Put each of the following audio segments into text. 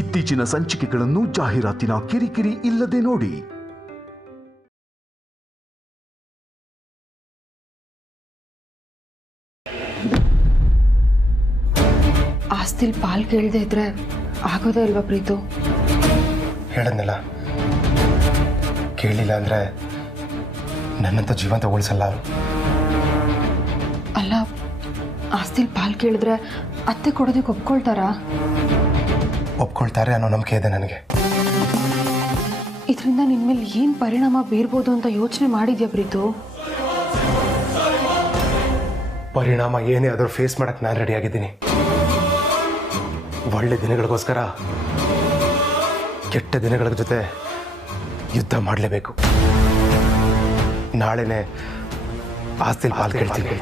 ಇತ್ತೀಚಿನ ಸಂಚಿಕೆಗಳನ್ನು ಜಾಹೀರಾತಿನ ಕಿರಿಕಿರಿ ಇಲ್ಲದೆ ನೋಡಿ. ಆಸ್ತಿಲ್ ಪಾಲ್ ಕೇಳದೆ ಇದ್ರೆ ಆಗೋದೇ ಅಲ್ವಾ ಪ್ರೀತು? ಹೇಳದ್ನಲ್ಲ, ಕೇಳಲಿಲ್ಲ ಅಂದ್ರೆ ನನ್ನಂತ ಜೀವಂತ ಉಳಿಸಲ್ಲ ಅವರು. ಅಲ್ಲ, ಆಸ್ತಿಲ್ ಪಾಲ್ ಕೇಳಿದ್ರೆ ಅತ್ತೆ ಕೊಡೋದಕ್ಕೆ ಒಪ್ಕೊಳ್ತಾರಾ? ಒಪ್ಕೊಳ್ತಾರೆ ಅನ್ನೋ ನಂಬಿಕೆ ಇದೆ ನನಗೆ. ಇದರಿಂದ ನಿನ್ಮೇಲೆ ಏನು ಪರಿಣಾಮ ಬೀರ್ಬೋದು ಅಂತ ಯೋಚನೆ ಮಾಡಿದ್ಯಾ ಪ್ರೀತು? ಪರಿಣಾಮ ಏನೇ ಆದರೂ ಫೇಸ್ ಮಾಡಕ್ಕೆ ನಾನು ರೆಡಿ ಆಗಿದ್ದೀನಿ. ಒಳ್ಳೆ ದಿನಗಳಿಗೋಸ್ಕರ ಕೆಟ್ಟ ದಿನಗಳ ಜೊತೆ ಯುದ್ಧ ಮಾಡಲೇಬೇಕು. ನಾಳೆನೇ ಆಸ್ತಿ ಪಾಲ್ ಕೇಳ್ತೀನಿ.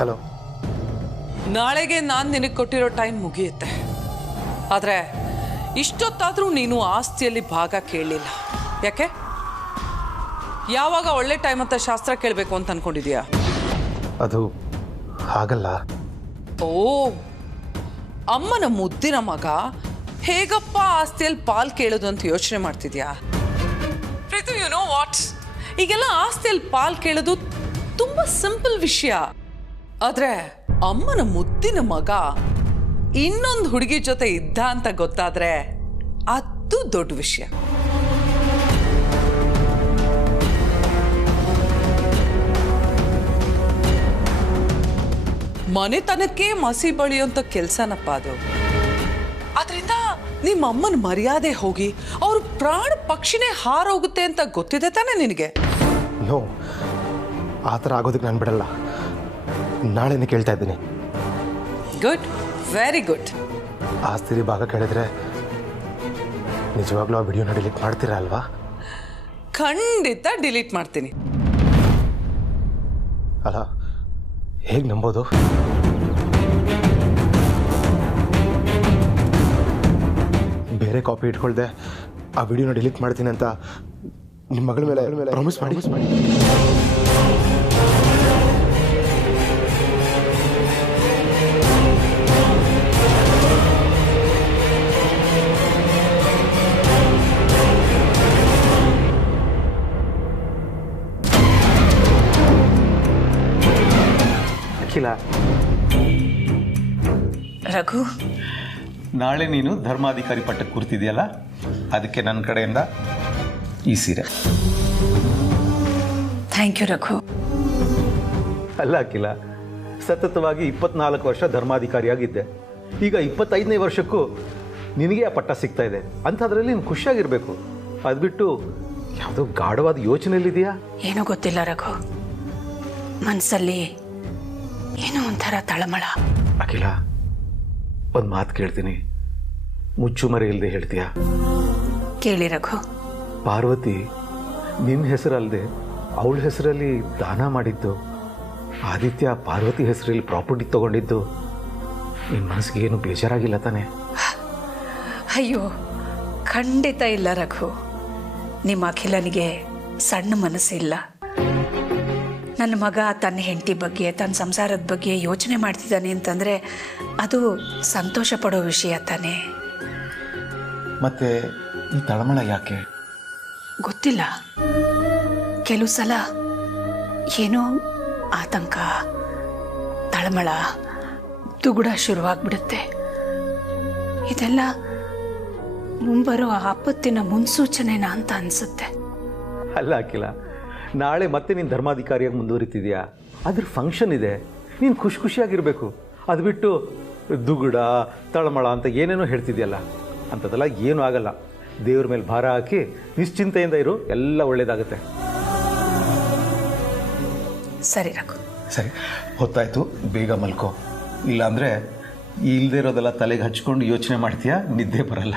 ಹಲೋ, ನಾಳೆಗೆ ನಾನು ನಿನಗೆ ಕೊಟ್ಟಿರೋ ಟೈಮ್ ಮುಗಿಯುತ್ತೆ. ಆದರೆ ಇಷ್ಟೊತ್ತಾದರೂ ನೀನು ಆಸ್ತಿಯಲ್ಲಿ ಭಾಗ ಕೇಳಲಿಲ್ಲ. ಯಾಕೆ? ಯಾವಾಗ ಒಳ್ಳೆ ಟೈಮ್ ಅಂತ ಶಾಸ್ತ್ರ ಕೇಳಬೇಕು ಅಂತ ಅನ್ಕೊಂಡಿದ್ಯಾ? ಅದು ಹಾಗಲ್ಲ. ಓ, ಅಮ್ಮನ ಮುದ್ದಿನ ಮಗ ಹೇಗಪ್ಪ ಆಸ್ತಿಯಲ್ಲಿ ಪಾಲ್ ಕೇಳೋದು ಅಂತ ಯೋಚನೆ ಮಾಡ್ತಿದ್ಯಾ? ಪ್ರೀತು, ಯು ನೋ ವಾಟ್, ಈಗೆಲ್ಲ ಆಸ್ತಿಯಲ್ಲಿ ಪಾಲ್ ಕೇಳೋದು ತುಂಬ ಸಿಂಪಲ್ ವಿಷಯ. ಆದ್ರೆ ಅಮ್ಮನ ಮುದ್ದಿನ ಮಗ ಇನ್ನೊಂದು ಹುಡುಗಿ ಜೊತೆ ಇದ್ದ ಅಂತ ಗೊತ್ತಾದ್ರೆ ಅದು ದೊಡ್ಡ ವಿಷಯ. ಮನೆತನಕ್ಕೆ ಮಸಿ ಬಳಿಯುವಂತ ಕೆಲ್ಸನಪ್ಪ ಅದು. ಆದ್ರಿಂದ ನಿಮ್ಮ ಅಮ್ಮನ ಮರ್ಯಾದೆ ಹೋಗಿ ಅವ್ರ ಪ್ರಾಣ ಪಕ್ಷಿನೇ ಹಾರೋಗುತ್ತೆ ಅಂತ ಗೊತ್ತಿದೆ ತಾನೆ ನಿನಗೆ? ನೋ, ಆ ಥರ ಆಗೋದಕ್ಕೆ ನಾನು ಬಿಡಲ್ಲ. ನಾಳೆನೇ ಕೇಳ್ತಾ ಇದ್ದೀನಿ. Good, very good. ಆಸ್ತಿ ಭಾಗ ಕೇಳಿದ್ರೆ ನಿಜವಾಗ್ಲೂ ಆ ವಿಡಿಯೋನ ಡಿಲೀಟ್ ಮಾಡ್ತೀರಾ ಅಲ್ವಾ? ಖಂಡಿತ ಡಿಲೀಟ್ ಮಾಡ್ತೀನಿ. ಅಲ್ಲ, ಹೇಗೆ ನಂಬೋದು? ಬೇರೆ ಕಾಪಿ ಇಟ್ಕೊಳ್ದೆ ಆ ವಿಡಿಯೋನ ಡಿಲೀಟ್ ಮಾಡ್ತೀನಿ ಅಂತ ನಿಮ್ಮ ಮಗಳ ಮೇಲೆ ಪ್ರಾಮಿಸ್ ಮಾಡಿ. ರಘು, ನಾಳೆ ನೀನು ಧರ್ಮಾಧಿಕಾರಿ ಪಟ್ಟಕ್ಕೆ ಕೂರ್ತಿದೆಯಲ್ಲ, ಅದಕ್ಕೆ ನನ್ನ ಕಡೆಯಿಂದ ಈ ಸೀರೆ. Thank you Raghu. ಅಲ್ಲ ಅಖಿಲ, ಸತತವಾಗಿ 24 ವರ್ಷ ಧರ್ಮಾಧಿಕಾರಿಯಾಗಿದ್ದೆ. ಈಗ 25ನೇ ವರ್ಷಕ್ಕೂ ನಿನಗೆ ಆ ಪಟ್ಟ ಸಿಗ್ತಾ ಇದೆ. ಅಂಥದ್ರಲ್ಲಿ ನೀನು ಖುಷಿಯಾಗಿರಬೇಕು. ಅದು ಬಿಟ್ಟು ಯಾವುದೋ ಗಾಢವಾದ ಯೋಚನೆಯಲ್ಲಿದೆಯಾ? ಏನೋ ಗೊತ್ತಿಲ್ಲ ರಘು, ಮನಸ್ಸಲ್ಲಿ ಏನೋ ಒಂಥರ ತಳಮಳ. ಅಖಿಲ, ಒಂದು ಮಾತು ಕೇಳ್ತೀನಿ, ಮುಚ್ಚುಮರೆ ಇಲ್ಲದೆ ಹೇಳ್ತೀಯಾ? ಕೇಳಿ ರಘು. ಪಾರ್ವತಿ ನಿನ್ನ ಹೆಸರಲ್ಲದೆ ಅವಳ ಹೆಸರಲ್ಲಿ ದಾನ ಮಾಡಿದ್ದು, ಆದಿತ್ಯ ಪಾರ್ವತಿ ಹೆಸರಲ್ಲಿ ಪ್ರಾಪರ್ಟಿ ತಗೊಂಡಿದ್ದು, ನಿನ್ನ ಮನಸ್ಸಿಗೆ ಏನು ಬೇಜಾರಾಗಿಲ್ಲ ತಾನೆ? ಅಯ್ಯೋ, ಖಂಡಿತ ಇಲ್ಲ ರಘು. ನಿಮ್ಮ ಅಖಿಲನಿಗೆ ಸಣ್ಣ ಮನಸ್ಸಿಲ್ಲ. ನನ್ನ ಮಗ ತನ್ನ ಹೆಂಡತಿ ಬಗ್ಗೆ, ತನ್ನ ಸಂಸಾರದ ಬಗ್ಗೆ ಯೋಚನೆ ಮಾಡ್ತಿದ್ದಾನೆ ಅಂತಂದರೆ ಅದು ಸಂತೋಷ ಪಡೋ ವಿಷಯ ತಾನೆ. ಮತ್ತೆ ಈ ತಳಮಳ ಯಾಕೆ? ಗೊತ್ತಿಲ್ಲ, ಕೆಲವು ಸಲ ಏನೋ ಆತಂಕ, ತಳಮಳ, ತುಗುಡ ಶುರುವಾಗ್ಬಿಡುತ್ತೆ. ಇದೆಲ್ಲ ಮುಂಬರೋ ಆಪತ್ತಿನ ಮುನ್ಸೂಚನೆನಾ ಅಂತ ಅನಿಸುತ್ತೆ. ಅಲ್ಲ ಅಖಿಲ, ನಾಳೆ ಮತ್ತೆ ನೀನು ಧರ್ಮಾಧಿಕಾರಿಯಾಗಿ ಮುಂದುವರಿತಿದ್ಯಾ? ಅದ್ರ ಫಂಕ್ಷನ್ ಇದೆ, ನೀನು ಖುಷಿಯಾಗಿರಬೇಕು. ಅದು ಬಿಟ್ಟು ದುಗುಡ ತಳಮಳ ಅಂತ ಏನೇನೋ ಹೇಳ್ತಿದ್ಯಲ್ಲ, ಅಂಥದ್ದೆಲ್ಲ ಏನೂ ಆಗಲ್ಲ. ದೇವ್ರ ಮೇಲೆ ಭಾರ ಹಾಕಿ ನಿಶ್ಚಿಂತೆಯಿಂದ ಇರು, ಎಲ್ಲ ಒಳ್ಳೇದಾಗುತ್ತೆ. ಸರಿ ರಘು, ಸರಿ, ಹೊತ್ತಾಯ್ತು, ಬೇಗ ಮಲ್ಕೋ. ಇಲ್ಲಾಂದರೆ ಇಲ್ಲದೆ ಇರೋದೆಲ್ಲ ತಲೆಗೆ ಹಚ್ಕೊಂಡು ಯೋಚನೆ ಮಾಡ್ತೀಯಾ, ನಿದ್ದೆ ಬರಲ್ಲ.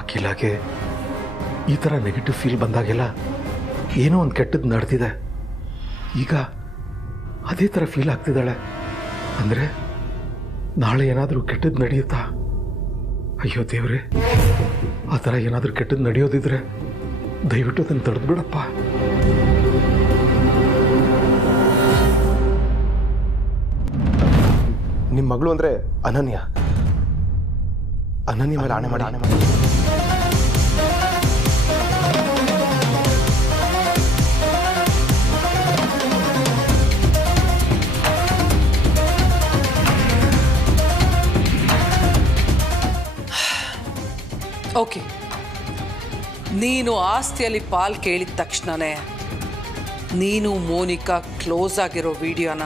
ಅಖಿಲಾಗೆ ಈ ಥರ ನೆಗೆಟಿವ್ ಫೀಲ್ ಬಂದಾಗೆಲ್ಲ ಏನೋ ಒಂದು ಕೆಟ್ಟದ್ದು ನಡೆದಿದೆ. ಈಗ ಅದೇ ಥರ ಫೀಲ್ ಆಗ್ತಿದ್ದಾಳೆ ಅಂದರೆ ನಾಳೆ ಏನಾದರೂ ಕೆಟ್ಟದ್ದು ನಡೆಯುತ್ತಾ? ಅಯ್ಯೋ ದೇವ್ರೆ, ಆ ಥರ ಏನಾದರೂ ಕೆಟ್ಟದ್ದು ನಡೆಯೋದಿದ್ರೆ ದಯವಿಟ್ಟು ಅದನ್ನು ತಡೆದು ಬಿಡಪ್ಪ. ನಿಮ್ಮ ಮಗಳು ಅಂದರೆ ಅನನ್ಯ ಮೇಲೆ ಆಣೆ ಮಾಡಿ ಓಕೆ, ನೀನು ಆಸ್ತಿಯಲ್ಲಿ ಪಾಲ್ ಕೇಳಿದ ತಕ್ಷಣನೇ ನೀನು ಮೋನಿಕಾ ಕ್ಲೋಸ್ ಆಗಿರೋ ವಿಡಿಯೋನ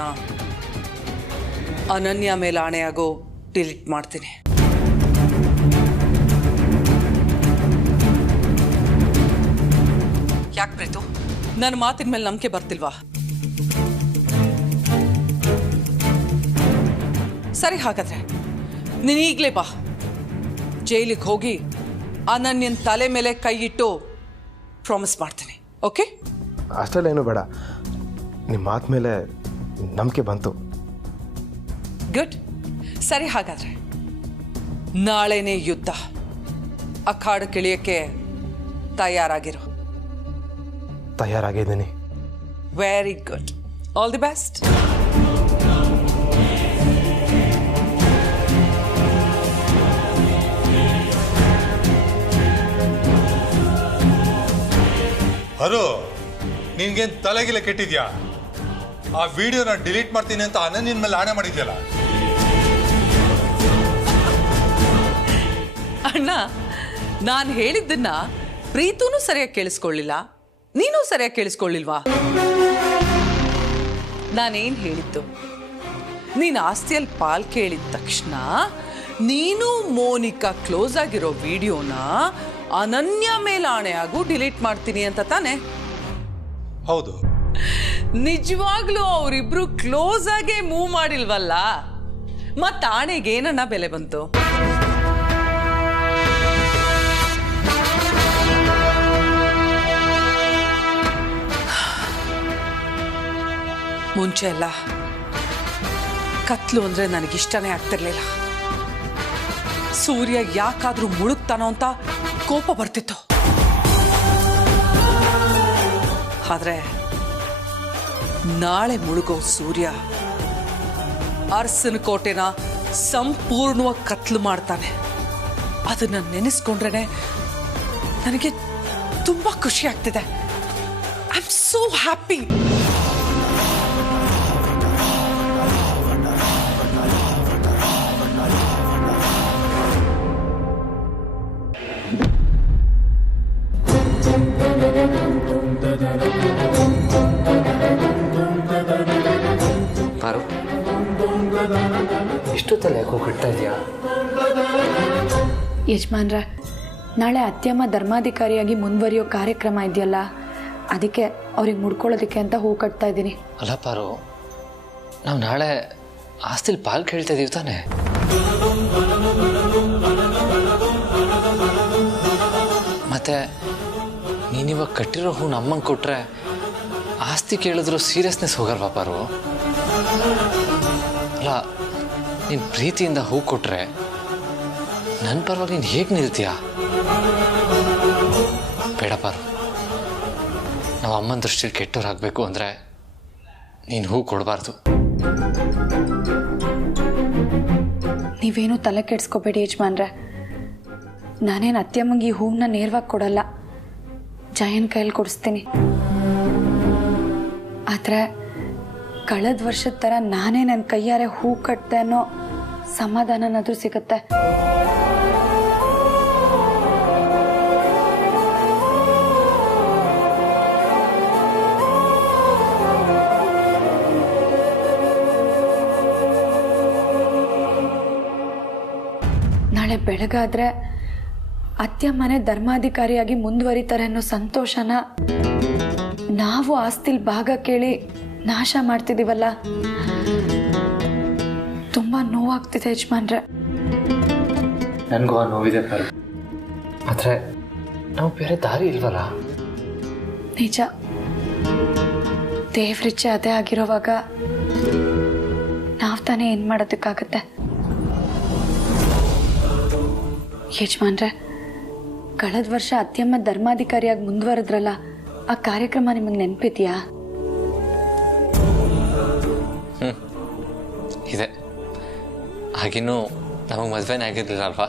ಅನನ್ಯ ಮೇಲೆ ಆಣೆಯಾಗೋ ಡಿಲೀಟ್ ಮಾಡ್ತೀನಿ. ಯಾಕೆ ಪ್ರೀತು, ನನ್ನ ಮಾತಿನ ಮೇಲೆ ನಂಬಿಕೆ ಬರ್ತಿಲ್ವಾ? ಸರಿ, ಹಾಗಾದ್ರೆ ನೀನು ಈಗಲೇ ಬಾ, ಜೈಲಿಗೆ ಹೋಗಿ ಅನನ್ಯನ ತಲೆ ಮೇಲೆ ಕೈ ಇಟ್ಟು ಪ್ರಾಮಿಸ್ ಮಾಡ್ತೀನಿ. ಓಕೆ? ಅಷ್ಟೆಲ್ಲ ಏನು ಬೇಡ, ನಿಮ್ಮ ಮಾತು ಮೇಲೆ ನಂಬಿಕೆ ಬಂತು. ಗುಡ್. ಸರಿ, ಹಾಗಾದ್ರೆ ನಾಳೆನೇ ಯುದ್ಧ. ಅಖಾಡಕ್ಕಿಳಿಯಕ್ಕೆ ತಯಾರಾಗಿರು. ತಯಾರಾಗಿದ್ದೀನಿ. Very good. All the best. ಹರೋ, ನಿನ್ಗೇನು ತಲೆಗಿಲ್ಲ ಕೆಟ್ಟಿದ್ಯಾ? ಆ ವಿಡಿಯೋನ ಡಿಲೀಟ್ ಮಾಡ್ತೀನಿ ಅಂತ ಅನನ್ಯನ ಮೇಲೆ ಆಣೆ ಮಾಡಿದ್ಯಲ್ಲ. ಅಣ್ಣ, ನಾನು ಹೇಳಿದ್ದನ್ನ ಪ್ರೀತೂನು ಸರಿಯಾಗಿ ಕೇಳಿಸ್ಕೊಳ್ಳಿಲ್ಲ, ನೀನು ಸರಿಯಾಗಿ ಕೇಳಿಸ್ಕೊಳ್ಳಿಲ್ವಾ? ನಾನೇನು ಹೇಳಿದ್ದು, ನೀನು ಆಸ್ತಿಯಲ್ಲಿ ಪಾಲ್ ಕೇಳಿದ ತಕ್ಷಣ ನೀನು ಮೋನಿಕಾ ಕ್ಲೋಸ್ ಆಗಿರೋ ವಿಡಿಯೋನ ಅನನ್ಯ ಮೇಲೆ ಆಣೆಯಾಗೂ ಡಿಲೀಟ್ ಮಾಡ್ತೀನಿ ಅಂತ ತಾನೆ? ಹೌದು. ನಿಜವಾಗ್ಲೂ ಅವರಿಬ್ರು ಕ್ಲೋಸ್ ಆಗೇ ಮೂವ್ ಮಾಡಿಲ್ವಲ್ಲ, ಮತ್ತ ಆಣೆಗೆ ಏನನ್ನ ಬೆಲೆ ಬಂತು? ಮುಂಚೆ ಎಲ್ಲ ಕತ್ಲು ಅಂದ್ರೆ ನನಗಿಷ್ಟನೇ ಆಗ್ತಿರ್ಲಿಲ್ಲ. ಸೂರ್ಯ ಯಾಕಾದ್ರೂ ಮುಳುಗ್ತಾನೋ ಅಂತ ಕೋಪ ಬರ್ತಿತ್ತು. ಆದ್ರೆ ನಾಳೆ ಮುಳುಗೋ ಸೂರ್ಯ ಅರಸನ ಕೋಟೆನ ಸಂಪೂರ್ಣವಾಗಿ ಕತ್ಲು ಮಾಡ್ತಾನೆ. ಅದನ್ನ ನೆನೆಸ್ಕೊಂಡ್ರೆ ನನಗೆ ತುಂಬಾ ಖುಷಿ ಆಗ್ತಿದೆ. I am so happy. ಪಾರು, ಇಷ್ಟೊತ್ತಲ್ಲಿ ಯಾಕೋ ಕಟ್ತಾ ಇದೆಯಾ? ಯಜಮಾನ್ರ, ನಾಳೆ ಅತ್ಯಮ್ಮ ಧರ್ಮಾಧಿಕಾರಿಯಾಗಿ ಮುಂದುವರಿಯೋ ಕಾರ್ಯಕ್ರಮ ಇದೆಯಲ್ಲ, ಅದಕ್ಕೆ ಅವ್ರಿಗೆ ಮುಡ್ಕೊಳ್ಳೋದಕ್ಕೆ ಅಂತ ಹೂ ಕಟ್ತಾ ಇದ್ದೀನಿ. ಅಲ್ಲ ಪಾರು, ನಾವು ನಾಳೆ ಆಸ್ತಿಲಿ ಪಾಲ್ ಕೇಳ್ತಾ ಇದೀವಿ ತಾನೆ? ಮತ್ತೆ ನೀನಿವಾಗ ಕಟ್ಟಿರೋ ಹೂ ನಮ್ಮಂಗೆ ಕೊಟ್ರೆ ಆಸ್ತಿ ಕೇಳಿದ್ರು ಸೀರಿಯಸ್ನೆಸ್ ಹೋಗಲ್ವಾ ಪಾರು? ಅಲ್ಲ, ನೀನು ಪ್ರೀತಿಯಿಂದ ಹೂ ಕೊಟ್ರೆ ನನ್ನ ಪರವಾಗಿ ನೀನು ಹೇಗೆ ನಿಲ್ತೀಯ? ಬೇಡ ಪಾರು, ನಾವು ಅಮ್ಮನ ದೃಷ್ಟಿಯಲ್ಲಿ ಕೆಟ್ಟೋರಾಗಬೇಕು ಅಂದರೆ ನೀನು ಹೂ ಕೊಡಬಾರ್ದು. ನೀವೇನು ತಲೆ ಕೆಡಿಸ್ಕೋಬೇಡಿ ಯಜಮಾನ್ರೆ. ನಾನೇನು ಅತ್ಯಮ್ಮಂಗೆ ಈ ಹೂವನ್ನ ನೇರವಾಗಿ ಕೊಡಲ್ಲ, ಜಯನ್ ಕೈಯಲ್ಲಿ ಕೊಡಿಸ್ತೀನಿ. ಆದರೆ ಕಳೆದ ವರ್ಷದ ಥರ ನಾನೇ ನನ್ನ ಕೈಯಾರೆ ಹೂ ಕಟ್ತೆ ಅನ್ನೋ ಸಮಾಧಾನನಾದರೂ ಸಿಗುತ್ತೆ. ನಾಳೆ ಬೆಳಗಾದ್ರೆ ಅತ್ಯಮ್ಮನೆ ಧರ್ಮಾಧಿಕಾರಿಯಾಗಿ ಮುಂದುವರಿತಾರೆ ಅನ್ನೋ ಸಂತೋಷನ ನಾವು ಆಸ್ತಿಲ್ ಭಾಗ ಕೇಳಿ ನಾಶ ಮಾಡ್ತಿದ್ದೀವಲ್ಲ, ತುಂಬ ನೋವಾಗ್ತಿದೆ ಯಜಮಾನ್ರೆ. ನನಗೂ ಆ ನೋವಿದೆ ಪರು, ಆದರೆ ನಾವು ಬೇರೆ ದಾರಿ ಇಲ್ವಲ್ಲ. ನಿಜ, ದೇವ್ರಿಚ್ಛೆ ಅದೇ ಆಗಿರೋವಾಗ ನಾವು ತಾನೇ ಏನು ಮಾಡೋದಕ್ಕಾಗತ್ತೆ. ಯಜಮಾನ್ರೆ, ಕಳೆದ ವರ್ಷ ಅತ್ಯಮ್ಮ ಧರ್ಮಾಧಿಕಾರಿಯಾಗಿ ಮುಂದುವರೆದ್ರಲ್ಲ, ಆ ಕಾರ್ಯಕ್ರಮ ನಿಮಗೆ ನೆನಪಿದೆಯಾ? ಇದೆ. ಹಾಗಿನ್ನೂ ನಮಗೆ ಮದುವೆನೇ ಆಗಿರಲಿಲ್ಲ ಅಲ್ವಾ?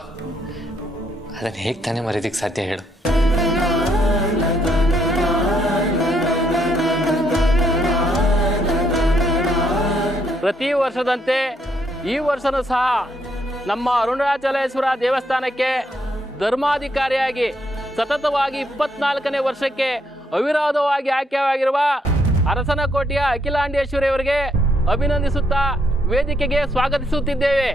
ಅದನ್ನು ಹೇಗೆ ತಾನೇ ಮರೆಯೋದಕ್ಕೆ ಸಾಧ್ಯ ಹೇಳು? ಪ್ರತಿ ವರ್ಷದಂತೆ ಈ ವರ್ಷನೂ ಸಹ ನಮ್ಮ ಅರುಣಾಚಲೇಶ್ವರ ದೇವಸ್ಥಾನಕ್ಕೆ ಧರ್ಮಾಧಿಕಾರಿಯಾಗಿ ಸತತವಾಗಿ 24ನೇ ವರ್ಷಕ್ಕೆ ಅವಿರೋಧವಾಗಿ ಆಯ್ಕೆಯಾಗಿರುವ ಅರಸನಕೋಟೆಯ ಅಖಿಲಾಂಡೇಶ್ವರಿ ಅವರಿಗೆ ಅಭಿನಂದಿಸುತ್ತಾ ವೇದಿಕೆಗೆ ಸ್ವಾಗತಿಸುತ್ತಿದ್ದೇವೆ.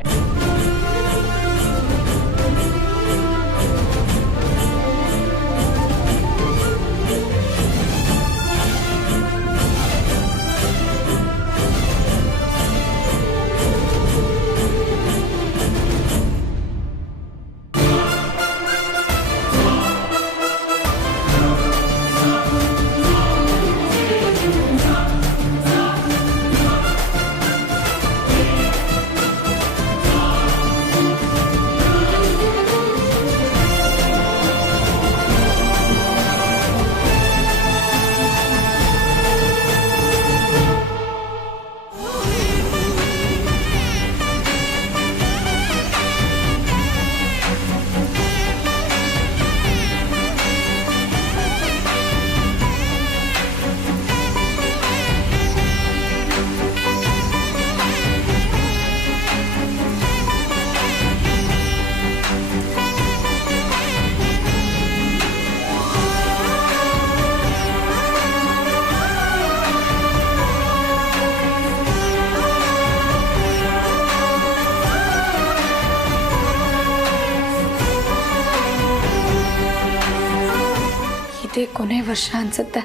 ಇದೇ ಕೊನೆ ವರ್ಷ ಅನ್ಸುತ್ತೆ.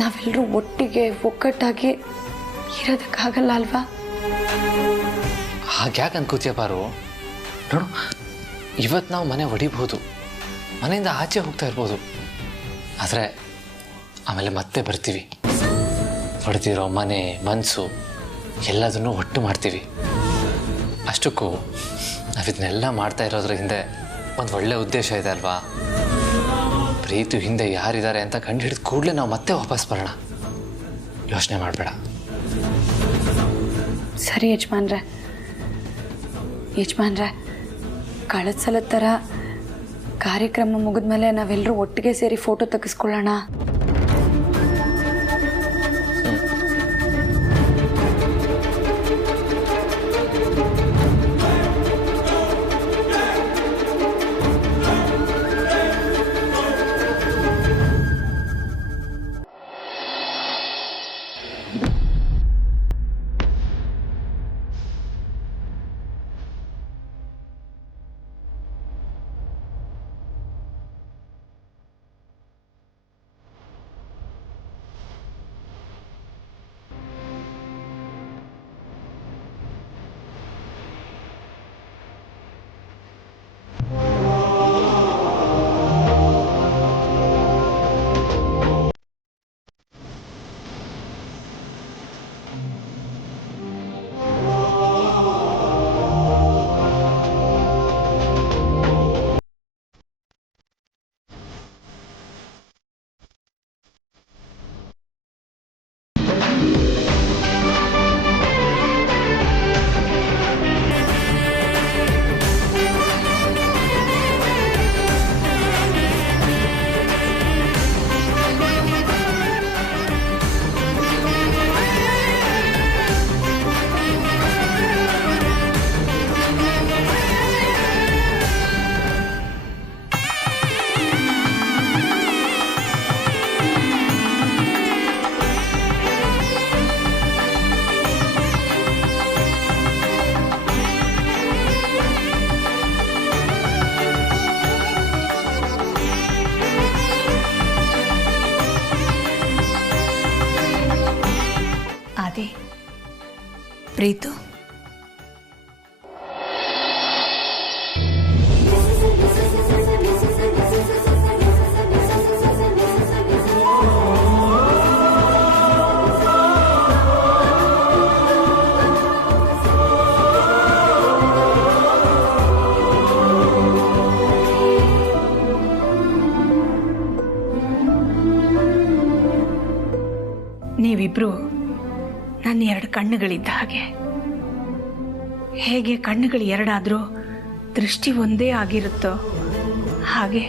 ನಾವೆಲ್ಲರೂ ಒಟ್ಟಿಗೆ ಒಗ್ಗಟ್ಟಾಗಿ ಇರೋದಕ್ಕಾಗಲ್ಲ ಅಲ್ವಾ? ಹಾಗ್ಯಾಕೆ ಅನ್ಕೋತೀಯ ಪಾರು? ನೋಡು, ಇವತ್ತು ನಾವು ಮನೆ ಹೊಡಿಬಹುದು, ಮನೆಯಿಂದ ಆಚೆ ಹೋಗ್ತಾ ಇರ್ಬೋದು, ಆದರೆ ಆಮೇಲೆ ಮತ್ತೆ ಬರ್ತೀವಿ. ಹೊಡೆದಿರೋ ಮನೆ, ಮನಸ್ಸು ಎಲ್ಲದನ್ನೂ ಒಟ್ಟು ಮಾಡ್ತೀವಿ. ಅಷ್ಟಕ್ಕೂ ನಾವಿದನ್ನೆಲ್ಲ ಮಾಡ್ತಾ ಇರೋದ್ರ ಹಿಂದೆ ಒಂದು ಒಳ್ಳೆ ಉದ್ದೇಶ ಇದೆ ಅಲ್ವಾ? ಪ್ರೀತಿ ಹಿಂದೆ ಯಾರಿದ್ದಾರೆ ಅಂತ ಕಂಡು ಹಿಡಿದ ಕೂಡಲೇ ನಾವು ಮತ್ತೆ ವಾಪಸ್ ಬರೋಣ. ಯೋಚನೆ ಮಾಡಬೇಡ. ಸರಿ ಯಜಮಾನ್ರೆ. ಕಳೆದ ಸಲದ ಥರ ಕಾರ್ಯಕ್ರಮ ಮುಗಿದ್ಮೇಲೆ ನಾವೆಲ್ಲರೂ ಒಟ್ಟಿಗೆ ಸೇರಿ ಫೋಟೋ ತೆಗೆಸ್ಕೊಳ್ಳೋಣ. ಪ್ರೀತು, ನೀವಿಬ್ರು ನನ್ನ 2 ಕಣ್ಣುಗಳಿದ್ದ ಹಾಗೆ. ಹೇಗೆ ಕಣ್ಣುಗಳು ಎರಡಾದರೂ ದೃಷ್ಟಿ ಒಂದೇ ಆಗಿರುತ್ತೋ ಹಾಗೆ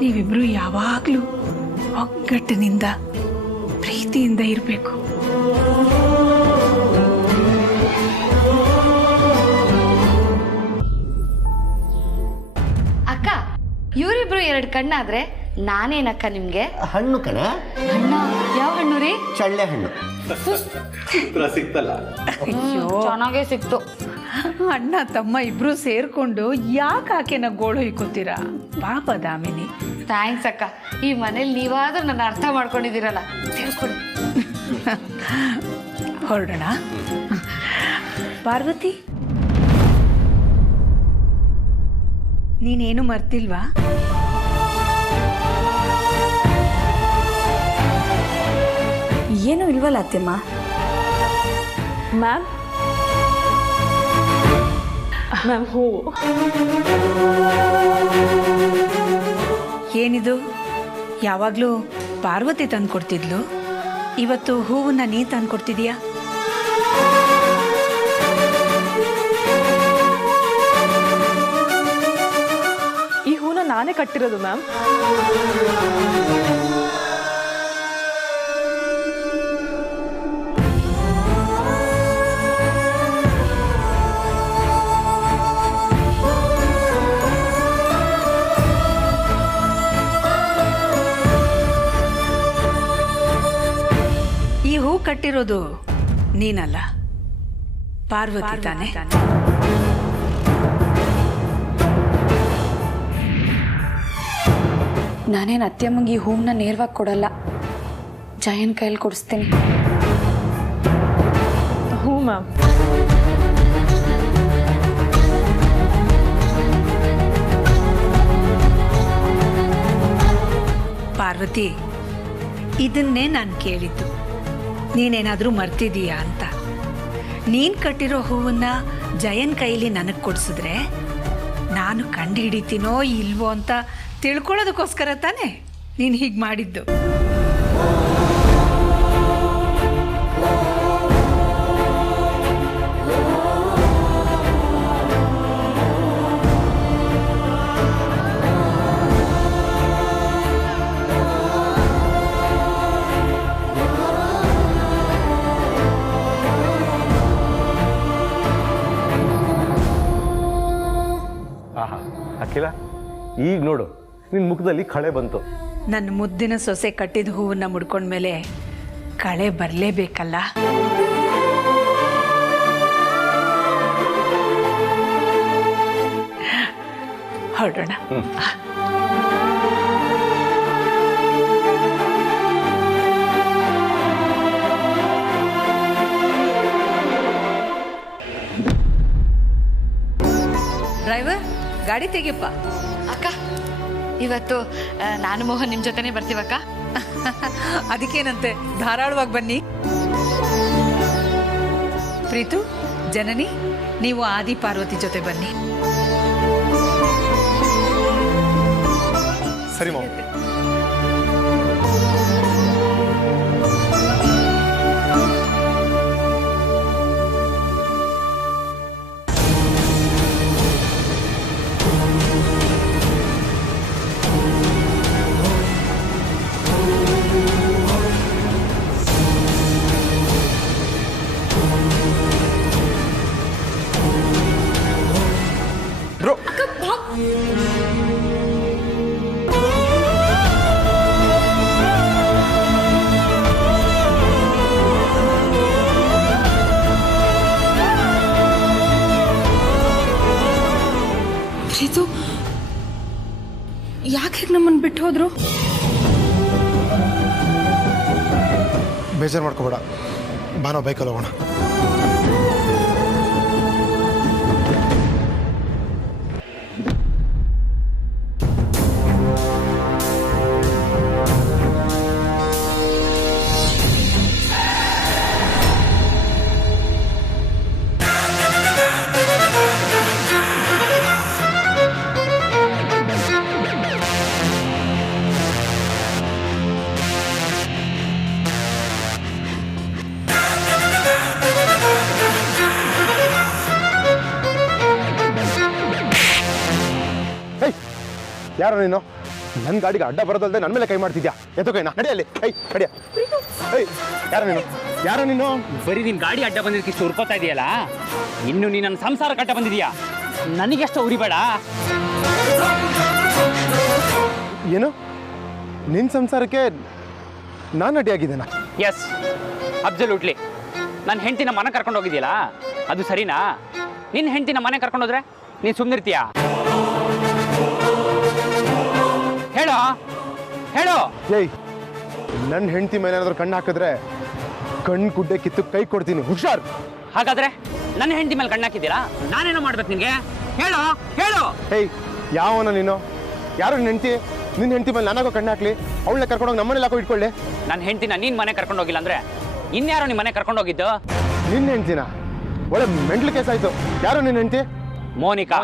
ನೀವಿಬ್ರು ಯಾವಾಗಲೂ ಒಗ್ಗಟ್ಟಿನಿಂದ ಪ್ರೀತಿಯಿಂದ ಇರಬೇಕು. ಅಕ್ಕ, ಇವರಿಬ್ರು 2 ಕಣ್ಣಾದ್ರೆ ನಾನೇನಕ್ಕ ನಿಮ್ಗೆ? ಹಣ್ಣು ಕಣ. ಹಣ್ಣ? ಯಾವ ಹಣ್ಣು ರೀ? ಚಳ್ಳೆ ಹಣ್ಣು. ಸಿಕ್ತಲ್ಲ. ಚೆನ್ನಾಗೇ ಸಿಕ್ತು. ಅಣ್ಣ ತಮ್ಮ ಇಬ್ರು ಸೇರ್ಕೊಂಡು ಯಾಕೆ ಆಕೆನ ಗೋಳು ಹೊಯ್ಕೋತೀರಾ? ಪಾಪ ದಾಮಿನಿ. ಥ್ಯಾಂಕ್ಸ್ ಅಕ್ಕ. ಈ ಮನೇಲಿ ನೀವಾದ್ರೂ ನನ್ನ ಅರ್ಥ ಮಾಡ್ಕೊಂಡಿದ್ದೀರಲ್ಲ, ಸೇರ್ಕೊಳ್ಳಿ. ಹೊರಡೋಣ. ಪಾರ್ವತಿ, ನೀನೇನು ಮರ್ತಿಲ್ವಾ? ಏನೂ ಇಲ್ವಲ್ಲ ಅತ್ತೆಮ್ಮ. ಮ್ಯಾಮ್ ಹೂವು. ಏನಿದು? ಯಾವಾಗಲೂ ಪಾರ್ವತಿ ತಂದು ಕೊಡ್ತಿದ್ಲು, ಇವತ್ತು ಹೂವನ್ನ ನೀ ತಂದು ಕೊಡ್ತಿದೀಯಾ? ಈ ಹೂನ ನಾನೇ ಕಟ್ಟಿರೋದು ಮ್ಯಾಮ್. ಈ ಹೂ ಕಟ್ಟಿರೋದು ನೀನಲ್ಲ, ಪಾರ್ವತಿ ತಾನೆ? ನಾನೇನು ಅತ್ತೆಮ್ಮಂಗೆ ಈ ಹೂವನ್ನ ನೇರವಾಗಿ ಕೊಡಲ್ಲ, ಜಯನ್ ಕೈಯಲ್ಲಿ ಕೊಡಿಸ್ತೀನಿ. ಹ್ಞೂ ಮ್ಯಾಮ್. ಪಾರ್ವತಿ, ಇದನ್ನೇ ನಾನು ಕೇಳಿದ್ದು, ನೀನೇನಾದರೂ ಮರ್ತಿದೀಯಾ ಅಂತ. ನೀನು ಕಟ್ಟಿರೋ ಹೂವನ್ನ ಜಯನ್ ಕೈಲಿ ನನಗೆ ಕೊಡಿಸಿದ್ರೆ ನಾನು ಕಂಡು ಹಿಡಿತೀನೋ ಇಲ್ವೋ ಅಂತ ತಿಳ್ಕೊಳ್ಳೋದಕ್ಕೋಸ್ಕರ ತಾನೇ ನೀನು ಹೀಗೆ ಮಾಡಿದ್ದು. ಆಹಾ ಅಖಿಲ, ಈಗ ನೋಡು ನಿನ್ನ ಮುಖದಲ್ಲಿ ಕಳೆ ಬಂತು. ನನ್ನ ಮುದ್ದಿನ ಸೊಸೆ ಕಟ್ಟಿದ ಹೂವನ್ನ ಮುಡ್ಕೊಂಡ್ಮೇಲೆ ಕಳೆ ಬರಲೇಬೇಕಲ್ಲ. ಹೊರಡೋಣ. ಡ್ರೈವರ್, ಗಾಡಿ ತೆಗಿಯಪ್ಪ. ಅಕ್ಕ, ಇವತ್ತು ನಾನು ಮೋಹನ್ ನಿಮ್ಮ ಜೊತೆನೇ ಬರ್ತೀವಕ್ಕ. ಅದಕ್ಕೇನಂತೆ, ಧಾರಾಳವಾಗಿ ಬನ್ನಿ. ಪ್ರೀತು, ಜನನಿ, ನೀವು ಆದಿ ಪಾರ್ವತಿ ಜೊತೆ ಬನ್ನಿ. ಸರಿ ಮಾವ. ಪ್ರೀತು, ಯಾಕೆ ನಮ್ಮನ್ನು ಬಿಟ್ಟು ಹೋದ್ರು? ಬೇಜಾರು ಮಾಡ್ಕೋಬೇಡ, ಬಾ ನಾವು ಬೈಕಲ್ಲಿ ಹೋಗೋಣ. ಯಾರೋ ನೀನು ನನ್ನ ಗಾಡಿಗೆ ಅಡ್ಡ ಬರೋದಲ್ದೆ ನನ್ನ ಮೇಲೆ ಕೈ ಮಾಡ್ತಿದ್ಯಾ ಎತ್ತೋ ಕೈನಾ ನಡಿಯಲ್ಲಿ ಐ ನಡಿಯ ಐ ಯಾರೋ ನೀನು ಬರೀ ನಿನ್ ಗಾಡಿ ಅಡ್ಡ ಬಂದಿದ್ದಕ್ಕೆ ಇಷ್ಟು ಉರ್ಕೋತಾ ಇದೆಯಲ್ಲ ಇನ್ನು ನೀ ನನ್ನ ಸಂಸಾರ ಕಟ್ಟ ಬಂದಿದೀಯಾ ನನಗೆಷ್ಟು ಉರಿಬೇಡ ಏನು ನಿನ್ನ ಸಂಸಾರಕ್ಕೆ ನಾನು ಅಡ್ಡಿಯಾಗಿದ್ದೇನಾ ಎಸ್ ಅಬ್ಸಲ್ಯೂಟ್ಲಿ ನನ್ನ ಹೆಂಡತಿನ ಮನೆ ಕರ್ಕೊಂಡು ಹೋಗಿದ್ಯಲ್ಲ ಅದು ಸರಿನಾ ನಿನ್ನ ಹೆಂಡತಿನ ಮನೆ ಕರ್ಕೊಂಡೋದ್ರೆ ನೀನು ಸುಮ್ಮನಿರ್ತೀಯಾ ಹೇಳೋ ಹೇಳೋ ಏಯ್ ನನ್ನ ಹೆಂಡತಿ ಮೇಲೆ ಏನಾದರೂ ಕಣ್ಣು ಹಾಕಿದ್ರೆ ಕಣ್ಣು ಕುಡ್ಡೆ ಕಿತ್ತು ಕೈ ಕೊಡ್ತೀನಿ ಹುಷಾರ್. ಹಾಗಾದ್ರೆ ನನ್ನ ಹೆಂಡತಿ ಮೇಲೆ ಕಣ್ಣು ಹಾಕಿದ್ದೀರಾ ನಾನೇನೋ ಮಾಡ್ಬೇಕು ನಿನಗೆ ಹೇಳೋ ಹೇಳೋ ಏಯ್ ಯಾವನ ನೀನು ಯಾರು ನಿನ್ನ ಹೆಂಡತಿ ನಿನ್ನ ಹೆಂಡತಿ ಮೇಲೆ ನಾನಾಗೋ ಕಣ್ಣು ಹಾಕ್ಲಿ ಅವಳನ್ನ ಕರ್ಕೊಂಡೋಗಿ ನಮ್ಮನೇಲಿ ಹಾಕೋ ಇಟ್ಕೊಳ್ಳಿ ನನ್ನ ಹೆಂಡತಿನ ನೀನು ಮನೆ ಕರ್ಕೊಂಡು ಹೋಗಿಲ್ಲ ಅಂದ್ರೆ ಇನ್ಯಾರೋ ನಿಮ್ಮ ಮನೆ ಕರ್ಕೊಂಡು ಹೋಗಿದ್ದು ನಿನ್ನ ಹೆಂಡತಿನ ಒಳ್ಳೆ ಮೆಂಟ್ಲ್ ಕೇಸ್ ಆಯ್ತು ಯಾರು ನಿನ್ನ ಹೆಂಡತಿ ಮೋನಿಕಾ